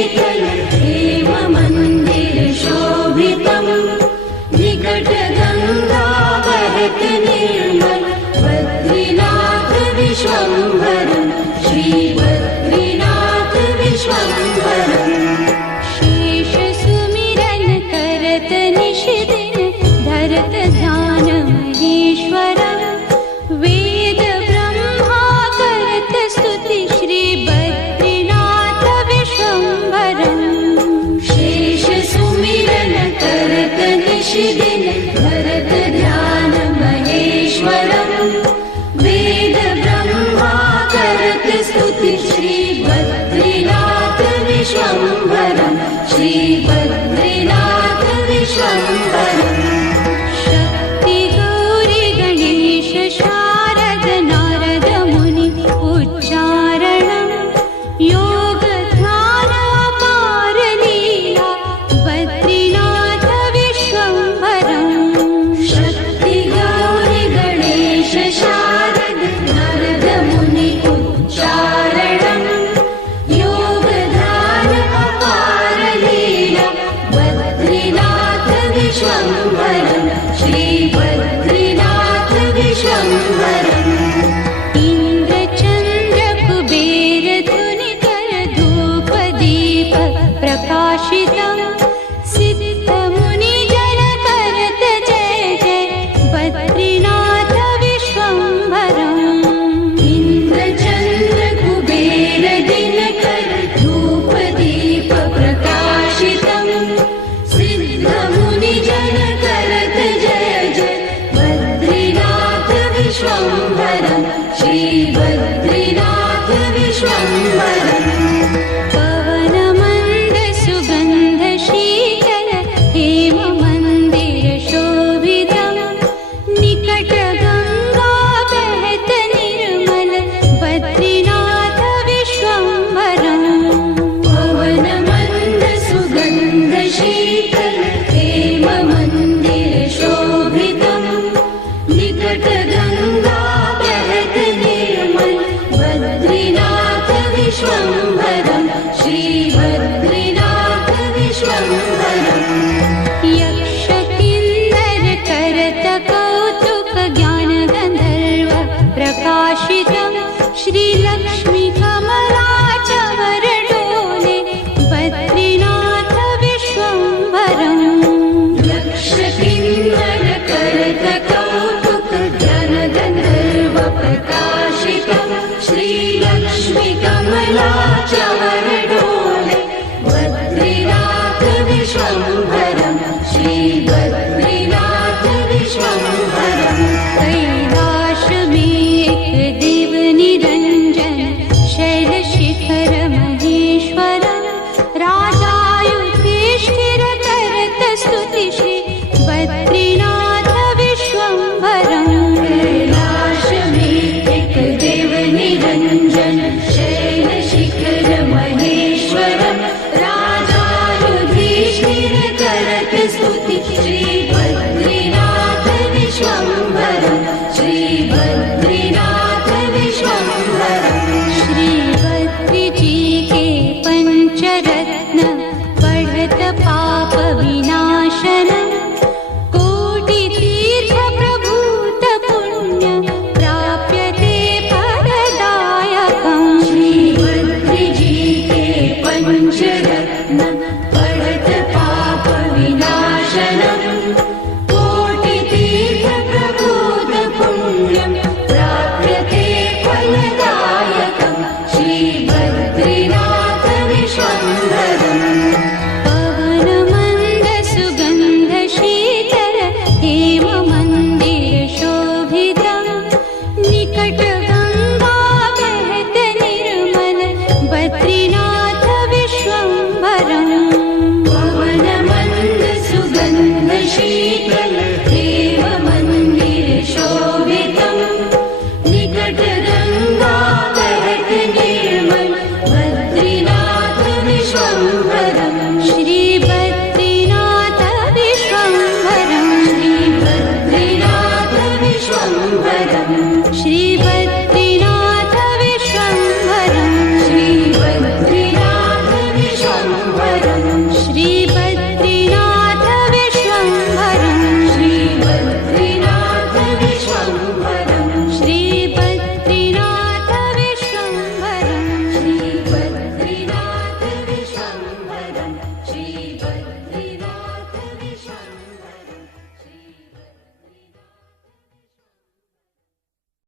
शीतल हेम मंदिर शोभितम् निकटगंगा बहत निर्मल बद्रीनाथ विश्वम्भरम् श्री बद्रीनाथ विश्वम्भरम्। शेष सुमिरन करत निश दिन धरत ध्यान महेश्वरम् वेद ब्रह्मा करत स्तुति श्री बद्रीनाथ विश्वम्भरम्। शेष सुमिरन करत निश दिन धरत ध्यान महेश्वरम् वेद ब्रह्मा करत स्तुति श्री बद्रीनाथ विश्वम्भरम् श्री बद्रीनाथ विश्वम्भरम्। शक्ति गौरी गणेश शारद नारद मुनि उच्चारणम् योग ध्यान अपार लीला बद्रीनाथ विश्वम्भरम्। शक्ति गौरी गणेश शारद नारद मुनि उच्चारणम् योग ध्यान अपार लीला बद्रीनाथ विश्वम्भरम् श्री बद्रीनाथ विश्वम्भरम्। इंद्र चंद्र कुबेर धुनि कर धूप दीप प्रकाशितम् सिद्ध मुनि जन करत जय जय बद्रीनाथ विश्वम्भरम्। इंद्र चंद्र कुबेर दिन कर धूप दीप प्रकाशितम् सिद्ध मुनि जन करत जय जय बद्रीनाथ विश्वम्भरम् श्री बद्रीनाथ विश्वम्भरम्। पवन मंद सुगंध शीतल हेम मंदिर शोभितम् निकट गंगा बहत निर्मल बद्रीनाथ विश्वम्भरम्। पवन मंद सुगंध शीतल हेम मंदिर शोभितम् निकट गंगा बहत निर्मल बद्रीनाथ विश्वम्भरम् श्री बद्रीनाथ विश्वम्भरम्। यक्ष किन्नर करत कौतुक ज्ञान गंधर्व प्रकाशितम् श्री लक्ष्मी कमला चवर डोले बद्रीनाथ विश्वम्भरम्। यक्ष किन्नर करत कौतुक ज्ञान गंधर्व प्रकाशितम् श्री